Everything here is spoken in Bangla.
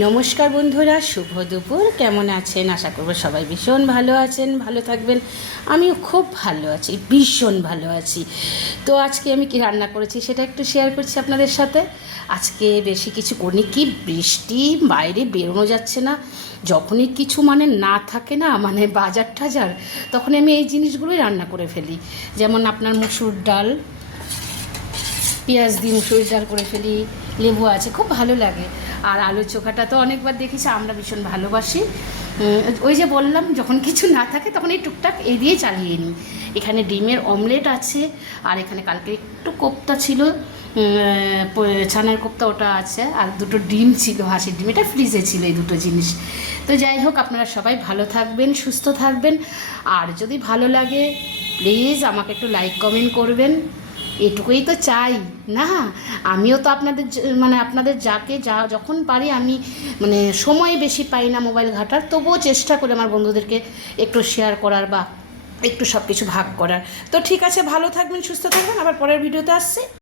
নমস্কার বন্ধুরা, শুভ দুপুর। কেমন আছেন? আশা করব সবাই ভীষণ ভালো আছেন, ভালো থাকবেন। আমিও খুব ভালো আছি, ভীষণ ভালো আছি। তো আজকে আমি কি রান্না করেছি সেটা একটু শেয়ার করছি আপনাদের সাথে। আজকে বেশি কিছু করিনি কি, বৃষ্টি, বাইরে বেরোনো যাচ্ছে না। যখনই কিছু মানে না থাকে না মানে বাজার টাজার তখন আমি এই জিনিসগুলোই রান্না করে ফেলি। যেমন আপনার মুসুর ডাল পেঁয়াজ দিয়ে মুসুরির ডাল করে ফেলি, লেবু আছে, খুব ভালো লাগে। আর আলু চোখাটা তো অনেকবার দেখেছি, আমরা ভীষণ ভালোবাসি। ওই যে বললাম, যখন কিছু না থাকে, তখন এই টুকটাক এই দিয়ে চালিয়ে নিই। এখানে ডিমের অমলেট আছে, আর এখানে কালকে একটু কোপ্তা ছিল ছানার কোপ্তা ওটা আছে, আর দুটো ডিম ছিল, হাঁসের ডিম। এটা ফ্রিজে ছিল এই দুটো জিনিস। তো যাই হোক, আপনারা সবাই ভালো থাকবেন, সুস্থ থাকবেন। আর যদি ভালো লাগে, প্লিজ আমাকে একটু লাইক, কমেন্ট করবেন। এটুকুই তো চাই, না? আমিও তো আপনাদের মানে আপনাদের যাকে যা, যখন পারি আমি মানে সময় বেশি পাই না মোবাইল ঘাটার, তবুও চেষ্টা করি আমার বন্ধুদেরকে একটু শেয়ার করার বা একটু সব কিছু ভাগ করার। তো ঠিক আছে, ভালো থাকবেন, সুস্থ থাকবেন, আবার পরের ভিডিওতে আসছি।